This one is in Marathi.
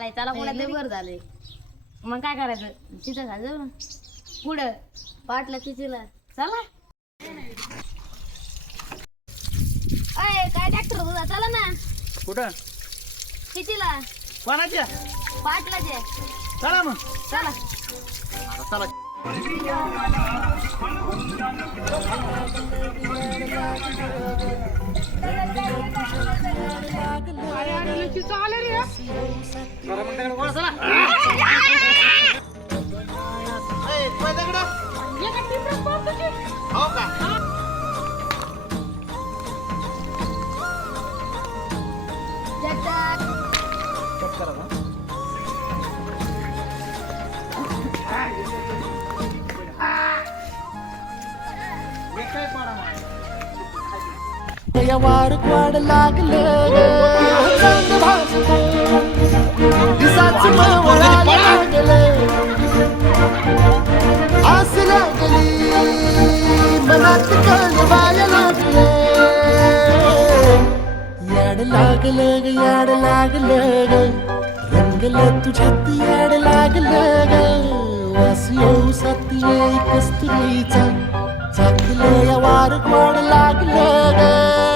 त्याला कोणाला बर झालंय मग काय करायचं तिथं जायचं पुढं पाटलं तिथीला चला अय काय ट्रॅक्टर तुझा चला ना कुठं कितीला कोणाच्या पाटलाचे चला मग चला चला हो का वार वाढ लागलं चांग दिसाच लागलं आस लागली मनात कळवायला लागले याड लागलं ग याड लागलं ग रंगलं तुझ्यात याड लागलं ग वास येऊ साथी कस्तुरीचा झाकलं या वार वाढ लागलं ग